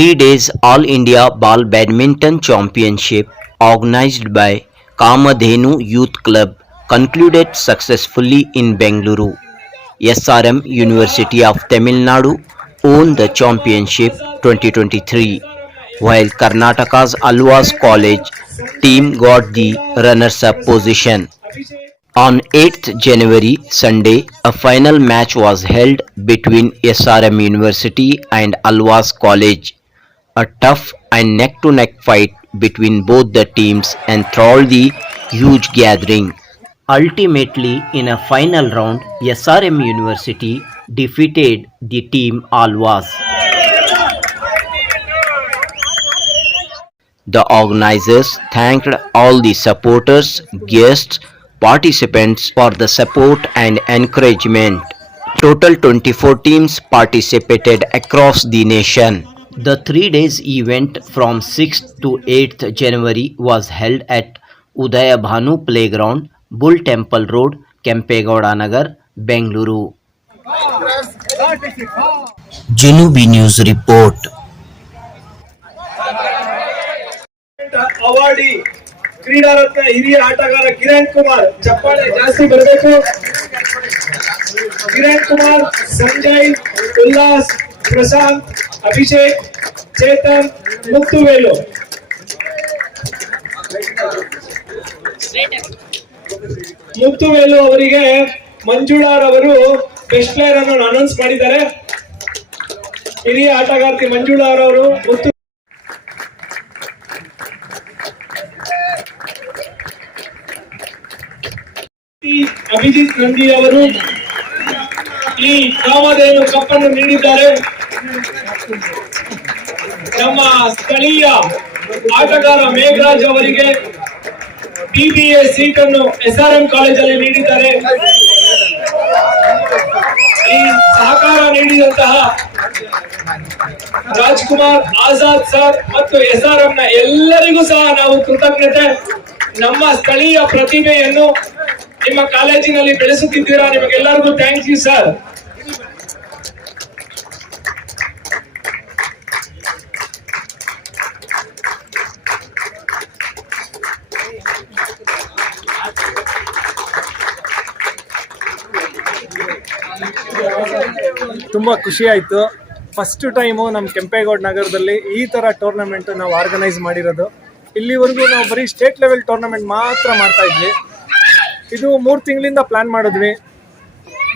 3 days All India Ball Badminton Championship organized by Kamadhenu Youth Club concluded successfully in Bengaluru. SRM University of Tamil Nadu won the championship 2023, while Karnataka's Alva's college team got the runners-up position. On 8th January, Sunday, a final match was held between SRM University and Alva's College. A tough and neck-to-neck fight between both the teams enthralled the huge gathering. Ultimately, in a final round, SRM University defeated the team Alvas. The organizers thanked all the supporters, guests, participants for the support and encouragement. Total 24 teams participated across the nation. The 3 days event from 6th to 8th January was held at Udayabhanu Playground, Bull Temple Road, Kempegowda Nagar, Bengaluru. Janubi News Report. Awardee ಕ್ರೀಡಾ ರತ್ನ ಹಿರಿಯ ಆಟಗಾರ ಕಿರಣ್ ಕುಮಾರ್ ಚಪ್ಪಾಳೆ ಜಾಸ್ತಿ ಬರಬೇಕು. ಕಿರಣ್ ಕುಮಾರ್, ಸಂಜಯ್, ಉಲ್ಲಾಸ್, ಪ್ರಶಾಂತ್, ಅಭಿಷೇಕ್, ಚೇತನ್, ಮುತ್ತುವೇಲು. ಮುತ್ತುವೇಲು ಅವರಿಗೆ ಮಂಜುಳಾರ್ ಅವರು best player ಅನ್ನು ಅನೌನ್ಸ್ ಮಾಡಿದ್ದಾರೆ. ಹಿರಿಯ ಆಟಗಾರ್ತಿ ಮಂಜುಳಾರ್ ಅವರು ಅಭಿಜಿತ್ ನಂದಿ ಅವರು ಈ ಕಾಮಧೇನು ಕಪ್ ಅನ್ನು ನೀಡಿದ್ದಾರೆ. ನಮ್ಮ ಸ್ಥಳೀಯ ಆಟಗಾರ ಮೇಘರಾಜ್ ಅವರಿಗೆ BBA ಸೀಟ್ ಅನ್ನು SRM ಕಾಲೇಜಲ್ಲಿ ನೀಡಿದ್ದಾರೆ. ಈ ಸಹಕಾರ ನೀಡಿದಂತಹ ರಾಜ್ಕುಮಾರ್ ಆಜಾದ್ ಸರ್ ಮತ್ತು SRM ನ ಎಲ್ಲರಿಗೂ ಸಹ ನಾವು ಕೃತಜ್ಞತೆ. ನಮ್ಮ ಸ್ಥಳೀಯ ಪ್ರತಿಭೆಯನ್ನು ನಿಮ್ಮ ಕಾಲೇಜಿನಲ್ಲಿ ಬೆಳೆಸುತ್ತಿದ್ದೀರಾ, ನಿಮಗೆಲ್ಲರಿಗೂ ಥ್ಯಾಂಕ್ ಯು ಸರ್. ತುಂಬ ಖುಷಿ ಆಯಿತು. ಫಸ್ಟ್ ಟೈಮು ನಮ್ಮ ಕೆಂಪೇಗೌಡ ನಗರದಲ್ಲಿ ಈ ಥರ ಟೂರ್ನಮೆಂಟು ನಾವು ಆರ್ಗನೈಸ್ ಮಾಡಿರೋದು. ಇಲ್ಲಿವರೆಗೂ ನಾವು ಬರೀ ಸ್ಟೇಟ್ ಲೆವೆಲ್ ಟೂರ್ನಮೆಂಟ್ ಮಾತ್ರ ಮಾಡ್ತಾಯಿದ್ವಿ. ಇದು 3 ತಿಂಗಳಿಂದ ಪ್ಲ್ಯಾನ್ ಮಾಡಿದ್ವಿ.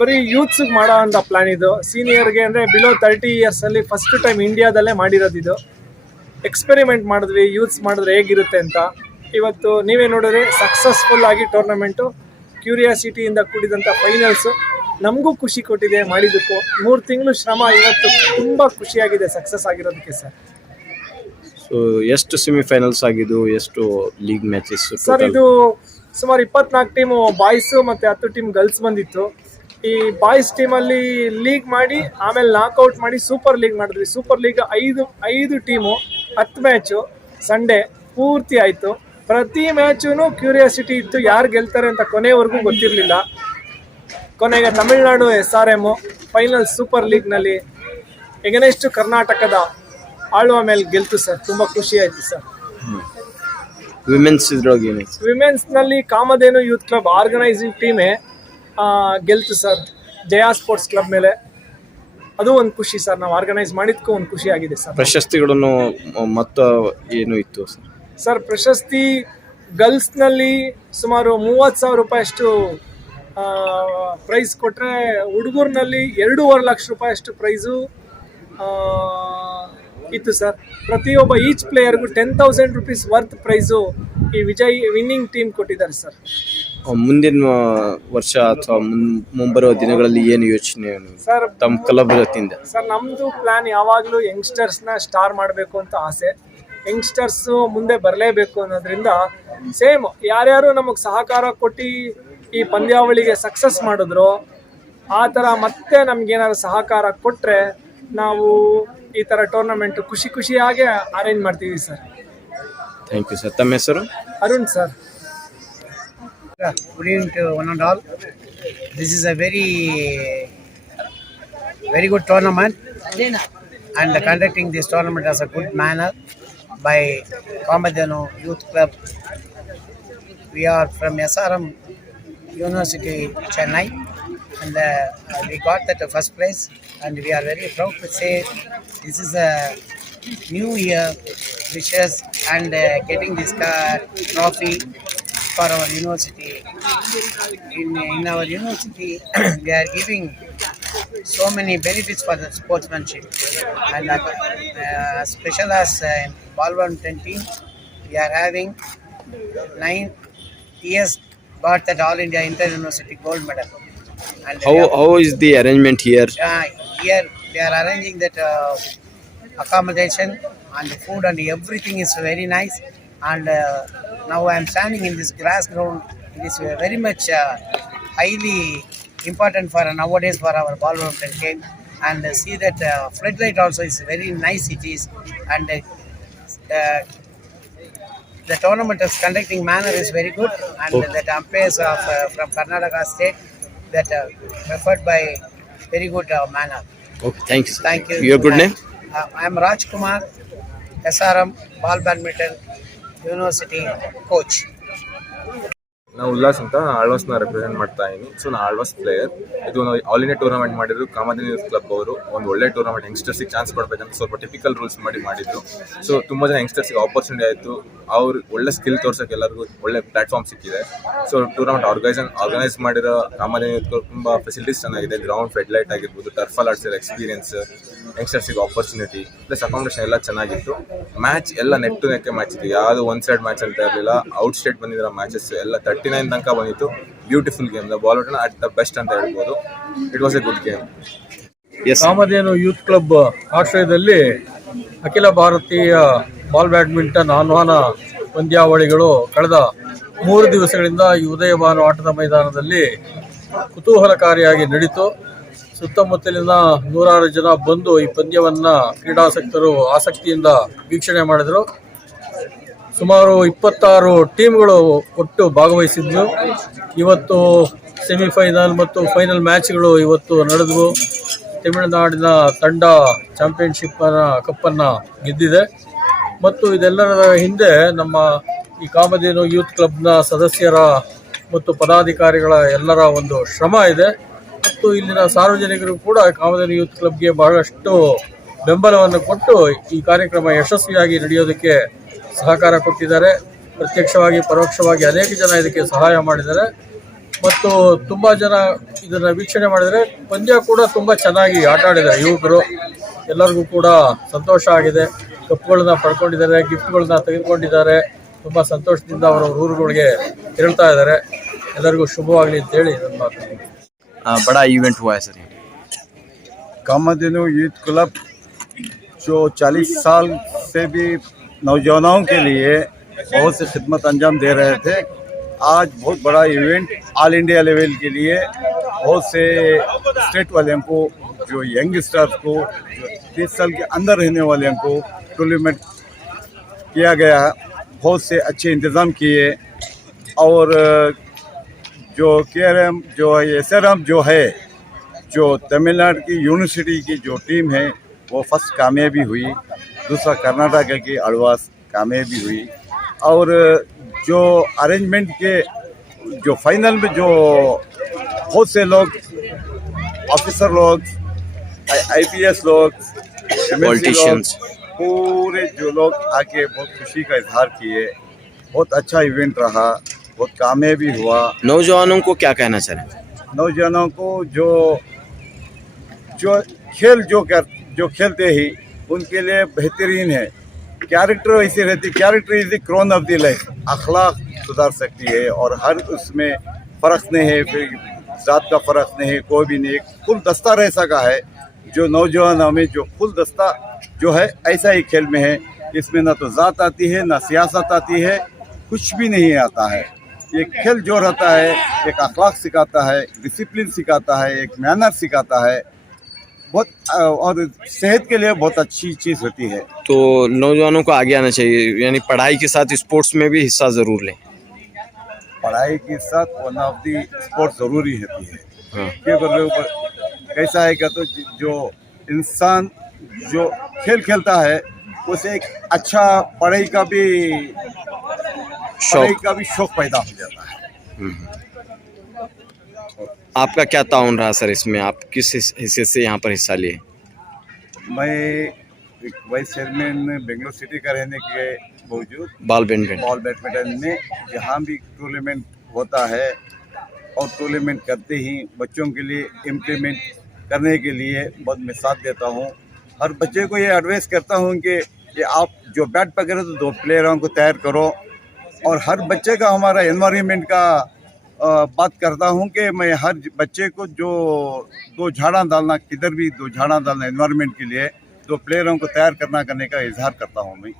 ಬರೀ ಯೂತ್ಸಿಗೆ ಮಾಡೋ ಅಂಥ ಪ್ಲ್ಯಾನ್ ಇದು. ಸೀನಿಯರ್ಗೆ ಅಂದರೆ ಬಿಲೋ 30 ಇಯರ್ಸಲ್ಲಿ ಫಸ್ಟ್ ಟೈಮ್ ಇಂಡಿಯಾದಲ್ಲೇ ಮಾಡಿರೋದು. ಇದು ಎಕ್ಸ್ಪೆರಿಮೆಂಟ್ ಮಾಡಿದ್ವಿ, ಯೂತ್ಸ್ ಮಾಡಿದ್ರೆ ಹೇಗಿರುತ್ತೆ ಅಂತ. ಇವತ್ತು ನೀವೇ ನೋಡಿದ್ರೆ ಸಕ್ಸಸ್ಫುಲ್ ಆಗಿ ಟೂರ್ನಮೆಂಟು ಕ್ಯೂರಿಯಾಸಿಟಿಯಿಂದ ಕೂಡಿದಂಥ ಫೈನಲ್ಸು ನಮಗೂ ಖುಷಿ ಕೊಟ್ಟಿದೆ. ಮಾಡಿದ್ದಕ್ಕೂ 3 ತಿಂಗಳು ಶ್ರಮ ಇವತ್ತು ತುಂಬ ಖುಷಿಯಾಗಿದೆ ಸಕ್ಸಸ್ ಆಗಿರೋದಕ್ಕೆ ಸರ್. ಸೊ ಎಷ್ಟು ಸೆಮಿಫೈನಲ್ಸ್ ಆಗಿದ್ದು, ಎಷ್ಟು ಲೀಗ್ ಮ್ಯಾಚಸ್ ಸರ್? ಇದು ಸುಮಾರು 24 ಟೀಮು ಬಾಯ್ಸು ಮತ್ತು 10 ಟೀಮ್ ಗರ್ಲ್ಸ್ ಬಂದಿತ್ತು. ಈ ಬಾಯ್ಸ್ ಟೀಮಲ್ಲಿ ಲೀಗ್ ಮಾಡಿ ಆಮೇಲೆ ನಾಕ್ಔಟ್ ಮಾಡಿ ಸೂಪರ್ ಲೀಗ್ ಮಾಡಿದ್ವಿ. Super league 5 team 10 match Sunday ಪೂರ್ತಿ ಆಯಿತು. ಪ್ರತಿ ಮ್ಯಾಚೂ ಕ್ಯೂರಿಯಾಸಿಟಿ ಇತ್ತು, ಯಾರು ಗೆಲ್ತಾರೆ ಅಂತ ಕೊನೆವರೆಗೂ ಗೊತ್ತಿರಲಿಲ್ಲ. ಕೊನೆಗೆ ತಮಿಳುನಾಡು SRM ಫೈನಲ್ ಸೂಪರ್ ಲೀಗ್ನಲ್ಲಿ ಎಗನೆಸ್ಟ್ ಕರ್ನಾಟಕದ ಆಳ್ವ ಮೇಲೆ ಗೆಲ್ತು ಸರ್. ತುಂಬ ಖುಷಿ ಆಯಿತು ಸರ್. ವಿಮೆನ್ಸ್ನಲ್ಲಿ ಕಾಮಧೇನು ಯೂತ್ ಕ್ಲಬ್ ಆರ್ಗನೈಸಿಂಗ್ ಟೀಮೇ ಗೆಲ್ತು ಸರ್, ಜಯಾ ಸ್ಪೋರ್ಟ್ಸ್ ಕ್ಲಬ್ ಮೇಲೆ. ಅದು ಒಂದು ಖುಷಿ ಸರ್. ನಾವು ಆರ್ಗನೈಸ್ ಮಾಡಿದ್ಕೂ ಒಂದು ಖುಷಿ ಆಗಿದೆ ಸರ್. ಪ್ರಶಸ್ತಿಗಳನ್ನು ಮತ್ತು ಏನು ಇತ್ತು ಸರ್? ಸರ್ ಪ್ರಶಸ್ತಿ ಗರ್ಲ್ಸ್ನಲ್ಲಿ ಸುಮಾರು 30,000 ರೂಪಾಯಿ ಅಷ್ಟು ಪ್ರೈಸ್ ಕೊಟ್ಟರೆ, ಹುಡುಗರ್ನಲ್ಲಿ 2.5 ಲಕ್ಷ ರೂಪಾಯಿ ಅಷ್ಟು ಪ್ರೈಸು ಇತ್ತು ಸರ್. ಪ್ರತಿಯೊಬ್ಬ ಈಚ್ ಪ್ಲೇಯರ್ಗೂ 10,000 ರೂಪೀಸ್ ವರ್ತ್ ಪ್ರೈಸು ಈ ವಿನ್ನಿಂಗ್ ಟೀಮ್ ಕೊಟ್ಟಿದ್ದಾರೆ ಸರ್. ಮುಂದಿನ ವರ್ಷ ಅಥವಾ ಮುಂಬರುವ ದಿನಗಳಲ್ಲಿ ಏನು ಯೋಚನೆ ಸರ್ ತಮ್ಮ ಕ್ಲಬ್ ವತಿಯಿಂದ? ಸರ್ ನಮ್ಮದು ಪ್ಲ್ಯಾನ್ ಯಾವಾಗಲೂ ಯಂಗ್ಸ್ಟರ್ಸ್ನ ಸ್ಟಾರ್ ಮಾಡಬೇಕು ಅಂತ ಆಸೆ. ಯಂಗ್ಸ್ಟರ್ಸು ಮುಂದೆ ಬರಲೇಬೇಕು ಅನ್ನೋದ್ರಿಂದ ಸೇಮ್ ಯಾರ್ಯಾರು ನಮಗೆ ಸಹಕಾರ ಕೊಟ್ಟು ಈ ಪಂದ್ಯಾವಳಿಗೆ ಸಕ್ಸಸ್ ಮಾಡಿದ್ರು ಆ ಥರ ಮತ್ತೆ ನಮಗೇನಾದ್ರು ಸಹಕಾರ ಕೊಟ್ಟರೆ ನಾವು ಈ ಥರ ಟೂರ್ನಮೆಂಟು ಖುಷಿಯಾಗಿ ಅರೇಂಜ್ ಮಾಡ್ತೀವಿ ಸರ್. Thank you sir. ತಮ್ಮ ಹೆಸರು? Arun sir. Good evening to one and all. This is a very good tournament. and conducting this tournament as a good manner by Kamadhenu Youth Club. We are from SRM University, Chennai, and we got that first place, and we are very proud to say this is a new year wishes and getting this trophy for our university. In our university, we are giving so many benefits for the sportsmanship, and special as badminton team, we are having 9 years got that All India Inter University gold medal. And How is the arrangement here? here they are arranging that accommodation and the food and everything is very nice. And now I am standing in this grass ground. It is very much highly important for nowadays for our badminton game. And see that floodlight also is very nice. It is, and the tournament is conducting manner is very good, and that umpires of from Karnataka state that referred by very good manner. Okay, thanks. Thank you. Your good name? I am Raj Kumar, SRM Ball Badminton University coach. ನಾವು ಉಲ್ಲಾಸ್ ಅಂತ ಆಳ್ವಾಸ್ನ represent ಮಾಡ್ತಾ ಇದ್ದೀನಿ. So ನಾನು Alva's player. ಇದು ನಾವು all India tournament ಮಾಡಿದ್ರು. ಕಾಮಧೇನು youth club ಅವರು ಒಂದು ಒಳ್ಳೆ ಟೂರ್ನಮೆಂಟ್ ಯಂಗ್ಸ್ಟರ್ಸಿಗೆ ಚಾನ್ಸ್ ಕೊಡಬೇಕಂತ ಸ್ವಲ್ಪ ಟಿಪಿಕಲ್ ರೂಲ್ಸ್ ಮಾಡಿದ್ರು. ಸೊ ತುಂಬ ಜನ ಯಂಗ್ಸ್ಟರ್ಸಿಗೆ ಆಪರ್ಚುನಿಟಿ ಆಯಿತು. ಅವ್ರು ಒಳ್ಳೆ ಸ್ಕಿಲ್ ತೋರ್ಸೋಕೆ ಎಲ್ಲರಿಗೂ ಒಳ್ಳೆ ಪ್ಲಾಟ್ಫಾರ್ಮ್ ಸಿಕ್ಕಿದೆ. ಸೊ ಟೂರ್ನಮೆಂಟ್ ಆರ್ಗನೈಸ್ ಮಾಡಿರೋ ಕಾಮಧೇನು ಯೂತ್ ಕ್ಲಬ್ ತುಂಬ ಫೆಸಿಲಿಟೀಸ್ ಚೆನ್ನಾಗಿದೆ. ಗ್ರೌಂಡ್ ಫೆಡ್ಲೈಟ್ ಆಗಿರ್ಬೋದು, ಟರ್ಫಲ್ ಆಡ್ಸಿರೋ ಎಕ್ಸ್ಪೀರಿಯನ್ಸ್, ಯಂಗ್ಸ್ಟರ್ಸಿಗೆ ಆಪರ್ಚುನಿಟಿ ಪ್ಲಸ್ ಅಕಾಮಿಡೇಷನ್ ಎಲ್ಲ ಚೆನ್ನಾಗಿತ್ತು. ಮ್ಯಾಚ್ ಎಲ್ಲ ನೆಕ್ ಟು ನೆಕ್ ಮ್ಯಾಚ್ ಇತ್ತು. ಯಾವುದು ಒನ್ ಸೈಡ್ ಮ್ಯಾಚ್ ಅಂತ ಇರಲಿಲ್ಲ. ಔಟ್ ಸ್ಟೇಟ್ ಬಂದಿರೋ ಮ್ಯಾಚಸ್ ಎಲ್ಲ 39 ತನಕ ಬಂದಿತ್ತು. Beautiful game. The badminton at the best ಅಂತ ಹೇಳ್ಬೋದು. It was a good game. Kamadhenu youth club ಆಶ್ರಯದಲ್ಲಿ ಅಖಿಲ ಭಾರತೀಯ ಬಾಲ್ ಬ್ಯಾಡ್ಮಿಂಟನ್ ಆಹ್ವಾನ ಪಂದ್ಯಾವಳಿಗಳು ಕಳೆದ 3 ದಿವಸಗಳಿಂದ ಈ ಉದಯಭಾನು ಆಟದ ಮೈದಾನದಲ್ಲಿ ಕುತೂಹಲಕಾರಿಯಾಗಿ ನಡೀತು. ಸುತ್ತಮುತ್ತಲಿನ 100 ಜನ ಬಂದು ಈ ಪಂದ್ಯವನ್ನು ಕ್ರೀಡಾಸಕ್ತರು ಆಸಕ್ತಿಯಿಂದ ವೀಕ್ಷಣೆ ಮಾಡಿದರು. ಸುಮಾರು 26 ಟೀಮ್ಗಳು ಒಟ್ಟು ಭಾಗವಹಿಸಿದ್ವು. ಇವತ್ತು ಸೆಮಿಫೈನಲ್ ಮತ್ತು ಫೈನಲ್ ಮ್ಯಾಚ್ಗಳು ಇವತ್ತು ನಡೆದವು. ತಮಿಳುನಾಡಿನ ತಂಡ ಕಪ್ಪನ್ನು ಗೆದ್ದಿದೆ. ಮತ್ತು ಇದೆಲ್ಲರ ಹಿಂದೆ ನಮ್ಮ ಈ ಕಾಮಧೇನು ಯೂತ್ ಕ್ಲಬ್ನ ಸದಸ್ಯರ ಮತ್ತು ಪದಾಧಿಕಾರಿಗಳ ಎಲ್ಲರ ಒಂದು ಶ್ರಮ ಇದೆ. ಮತ್ತು ಇಲ್ಲಿನ ಸಾರ್ವಜನಿಕರು ಕೂಡ ಕಾಮಧೇನು ಯೂತ್ ಕ್ಲಬ್ಗೆ ಬಹಳಷ್ಟು ಬೆಂಬಲವನ್ನು ಕೊಟ್ಟು ಈ ಕಾರ್ಯಕ್ರಮ ಯಶಸ್ವಿಯಾಗಿ ನಡೆಯೋದಕ್ಕೆ ಸಹಕಾರ ಕೊಟ್ಟಿದ್ದಾರೆ. ಪ್ರತ್ಯಕ್ಷವಾಗಿ ಪರೋಕ್ಷವಾಗಿ ಅನೇಕ ಜನ ಇದಕ್ಕೆ ಸಹಾಯ ಮಾಡಿದ್ದಾರೆ. ಮತ್ತು ತುಂಬ ಜನ ಇದನ್ನು ವೀಕ್ಷಣೆ ಮಾಡಿದರೆ ಪಂದ್ಯ ಕೂಡ ತುಂಬ ಚೆನ್ನಾಗಿ ಆಟ ಆಡಿದ್ದಾರೆ ಯುವಕರು. ಎಲ್ಲರಿಗೂ ಕೂಡ ಸಂತೋಷ ಆಗಿದೆ. ಕಪ್ಗಳನ್ನ ಪಡ್ಕೊಂಡಿದ್ದಾರೆ, ಗಿಫ್ಟ್ಗಳನ್ನ ತೆಗೆದುಕೊಂಡಿದ್ದಾರೆ. ತುಂಬ ಸಂತೋಷದಿಂದ ಅವರ ಊರುಗಳಿಗೆ ತೆರಳ್ತಾ ಇದ್ದಾರೆ. ಎಲ್ಲರಿಗೂ ಶುಭವಾಗಲಿ ಅಂತೇಳಿ ನನ್ನ ಮಾತು. बड़ा इवेंट हुआ है सर. कामधेनु यूथ क्लब जो 40 साल से भी नौजवानों के लिए बहुत से खिदमत अंजाम दे रहे थे, आज बहुत बड़ा इवेंट ऑल इंडिया लेवल के लिए बहुत से स्टेट वाले को, जो यंग स्टार्स को, जो 30 साल के अंदर रहने वाले को टूर्नामेंट किया गया. बहुत से अच्छे इंतज़ाम किए. और जो KRM जो है SRM जो है, जो तमिलनाडु की यूनिवर्सिटी की जो टीम है वो फर्स्ट कामयाबी हुई. दूसरा कर्नाटक की अल्वा कामयाबी हुई. और जो अरेंजमेंट के जो फाइनल में जो बहुत से लोग, ऑफिसर लोग, IPS लोग, पॉलिटिशियंस, पूरे जो लोग आके बहुत खुशी का इजहार किए. बहुत अच्छा इवेंट रहा. बहुत कामयाबी हुआ. नौजवानों को क्या कहना चाह रहे हैं? नौजवानों को जो खेल जो खेलते ही उनके लिए बेहतरीन है. कैरेक्टर ऐसी रहती. Character is the crown of the life. अखलाक सुधार सकती है. और हर उसमें फ़र्क नहीं है, फिर ज़ात का फ़र्क नहीं है, कोई भी नहीं. एक फुल दस्ता रह सका है जो नौजवानों में, जो फुल दस्ता जो है ऐसा ही खेल में है. इसमें ना तो ज़ात आती है, ना सियासत आती है, कुछ भी नहीं आता है. ये खेल जो रहता है एक अखलाक सिखाता है, डिसिप्लिन सिखाता है, एक मैनर सिखाता है. बहुत और सेहत के लिए बहुत अच्छी चीज़ होती है. तो नौजवानों को आगे आना चाहिए, यानी पढ़ाई के साथ स्पोर्ट्स में भी हिस्सा ज़रूर लें. पढ़ाई के साथ वन ऑफ दी स्पोर्ट ज़रूरी होती है. क्योंकि कैसा है क्या, तो जो इंसान जो खेल खेलता है उसे एक अच्छा पढ़ाई का भी शौक पैदा हो जाता है। आपका क्या ताउन रहा सर इसमें? आप किस हिस्से से यहाँ पर हिस्सा लिए? मैं एक वाइस चेयरमैन बेंगलुरु सिटी का रहने के बावजूद बॉल बैडमिंटन में जहाँ भी टूर्नामेंट होता है और टूर्नामेंट करते ही बच्चों के लिए इम्प्लीमेंट करने के लिए बहुत मैं साथ देता हूँ। हर बच्चे को ये एडवाइस करता हूँ कि आप जो बैट पकड़े तो 2 प्लेयरों को तैयार करो, और हर बच्चे का हमारा एनवायरनमेंट का बात करता हूँ कि मैं हर बच्चे को जो 2 झाड़ा डालना, किधर भी 2 झाड़ा डालना एनवायरनमेंट के लिए 2 प्लेयरों को तैयार करने का इजहार करता हूँ मैं।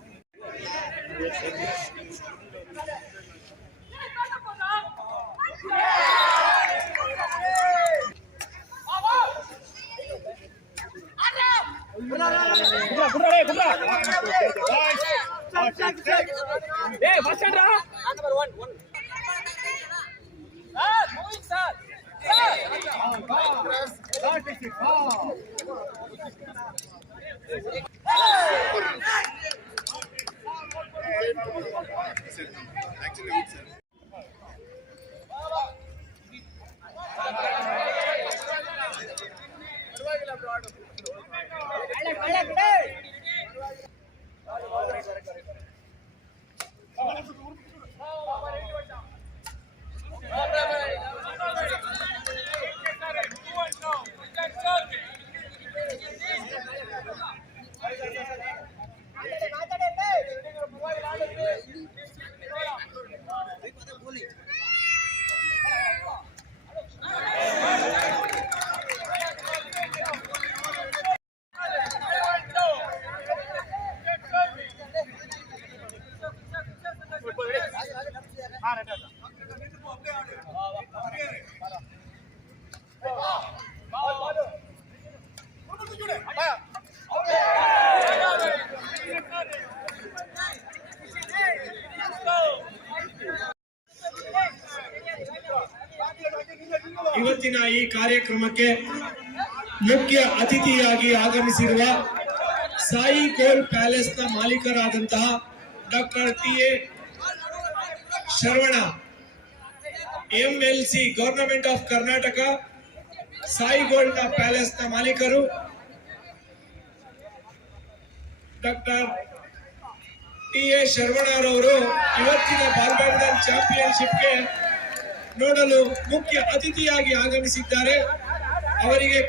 ಇವತ್ತಿನ ಈ ಕಾರ್ಯಕ್ರಮಕ್ಕೆ ಮುಖ್ಯ ಅತಿಥಿಯಾಗಿ ಆಗಮಿಸಿರುವ ಸಾಯಿ ಗೋಲ್ಡ್ ಪ್ಯಾಲೇಸ್ನ ಮಾಲೀಕರಾದಂತಹ doctor T A. Sharavana MLC government of Karnataka Sai gold ಪ್ಯಾಲೇಸ್ನ ಮಾಲೀಕರು ಡಾಕ್ಟರ್ ಟಿ.ಎ. ಶರವಣರವರು ಇವತ್ತಿನ ಬಾಲ್ ಬ್ಯಾಡ್ಮಿಂಟನ್ ಚಾಂಪಿಯನ್ಶಿಪ್ಗೆ ನೋಡಲು ಮುಖ್ಯ ಅತಿಥಿಯಾಗಿ ಆಗಮಿಸಿದ್ದಾರೆ. ಅವರಿಗೆ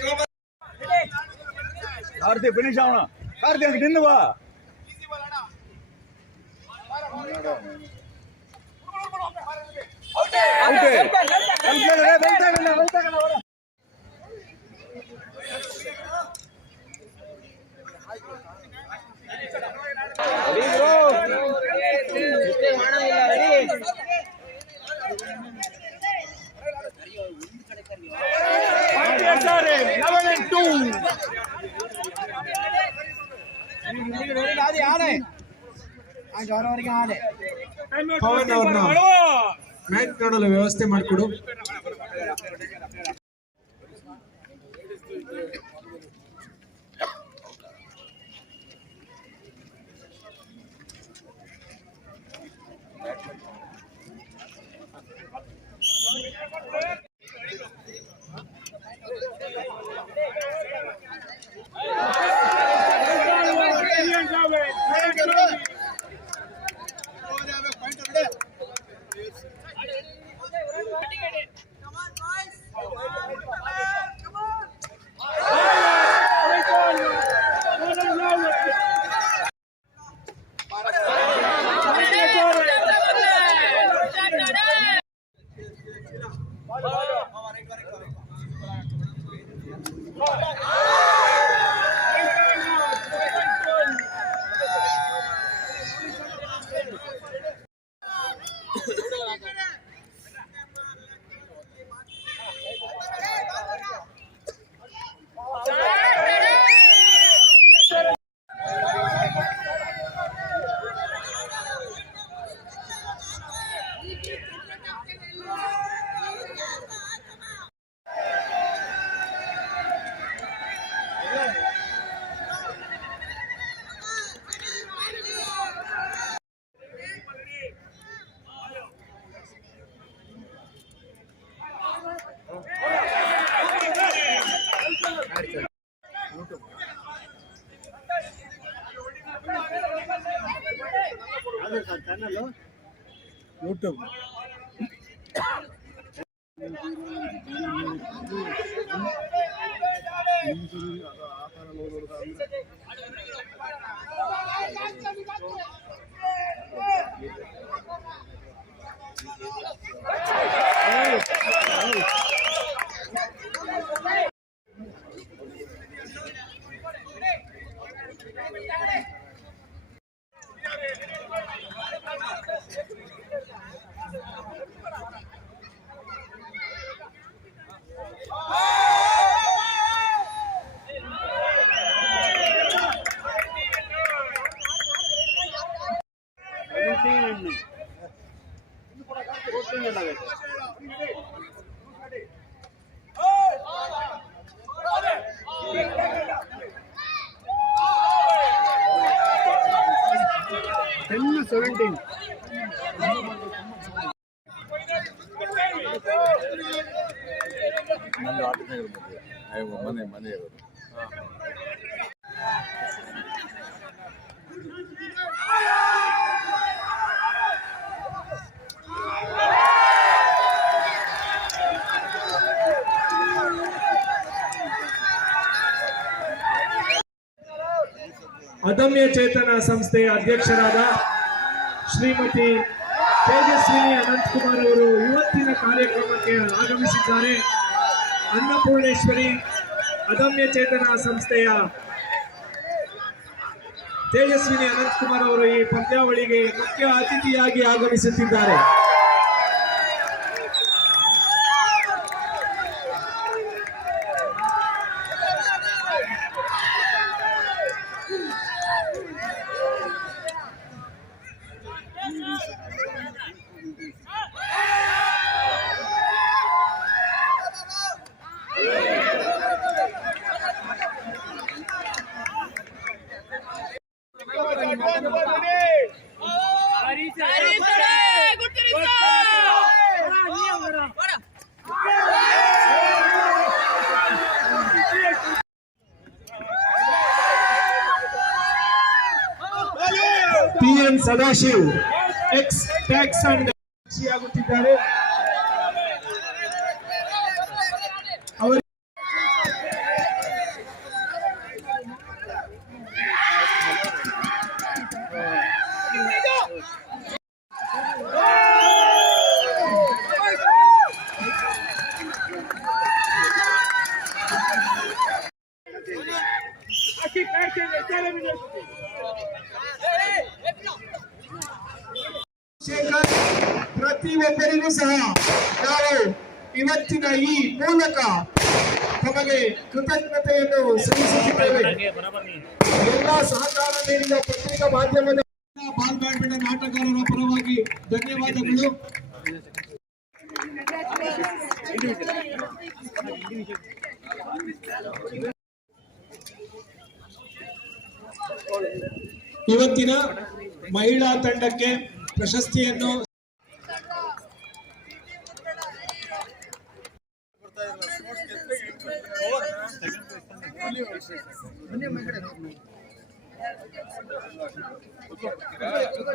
ಮ್ಯಾಚ್ ನೋಡಲು ವ್ಯವಸ್ಥೆ ಮಾಡಿಕೊಡು. Channel YouTube. ನಂದು ಆಟನೇ ಮನೆ ಇರೋದು. ಅದಮ್ಯ ಚೇತನ ಸಂಸ್ಥೆಯ ಅಧ್ಯಕ್ಷರಾದ ಶ್ರೀಮತಿ ತೇಜಸ್ವಿನಿ ಅನಂತಕುಮಾರ್ ಅವರು ಇವತ್ತಿನ ಕಾರ್ಯಕ್ರಮಕ್ಕೆ ಆಗಮಿಸಿದ್ದಾರೆ. ಅನ್ನಪೂರ್ಣೇಶ್ವರಿ ಅದಮ್ಯ ಚೇತನ ಸಂಸ್ಥೆಯ ತೇಜಸ್ವಿನಿ ಅನಂತಕುಮಾರ್ ಅವರು ಈ ಪಂದ್ಯಾವಳಿಗೆ ಮುಖ್ಯ ಅತಿಥಿಯಾಗಿ ಆಗಮಿಸುತ್ತಿದ್ದಾರೆ. PM Sadashiv ex tax and ಆಗುತ್ತಿದ್ದಾರೆ. ಅವರು ಪ್ರತಿಯೊಬ್ಬರಿಗೂ ಸಹ ನಾವು ಇವತ್ತಿನ ಈ ಮೂಲಕ ತಮಗೆ ಕೃತಜ್ಞತೆಯನ್ನು ಸಲ್ಲಿಸುತ್ತಿದ್ದೇವೆ. ಎಲ್ಲ ಸಹಕಾರ ನೀಡಿದ ಪತ್ರಿಕಾ ಮಾಧ್ಯಮದ ಬಾಲ್ ಬ್ಯಾಡ್ಮಿಂಟನ್ ಆಟಗಾರರ ಪರವಾಗಿ ಧನ್ಯವಾದಗಳು. ಇವತ್ತಿನ ಮಹಿಳಾ ತಂಡಕ್ಕೆ ಪ್ರಶಸ್ತಿಯನ್ನು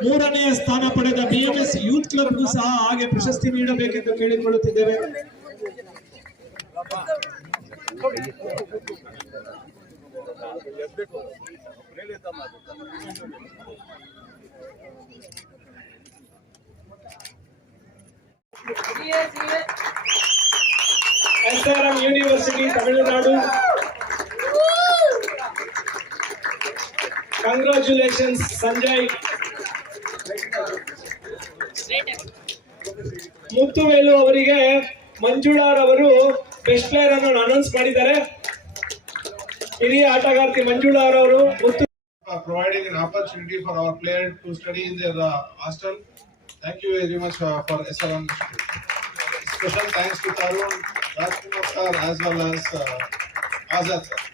ಮೂರನೆಯ ಸ್ಥಾನ ಪಡೆದ BMS ಯೂತ್ ಕ್ಲಬ್ಗೂ ಸಹ ಹಾಗೆ ಪ್ರಶಸ್ತಿ ನೀಡಬೇಕೆಂದು ಕೇಳಿಕೊಳ್ಳುತ್ತಿದ್ದೇವೆ. SRM university Tamil Nadu, congratulations Sanjay. Muthuvelu ಅವರಿಗೆ ಮಂಜುಳಾರ್ ಅವರು ಬೆಸ್ಟ್ ಪ್ಲೇಯರ್ ಅನ್ನು ಅನೌನ್ಸ್ ಮಾಡಿದ್ದಾರೆ. ಹಿರಿಯ ಆಟಗಾರ್ತಿ ಮಂಜುಳಾರ್ ಅವರು providing an opportunity for our player to study in their hostel. Thank you very much for SRM. Special thanks to Tarun, Rajkumar sir as well as Azad sir.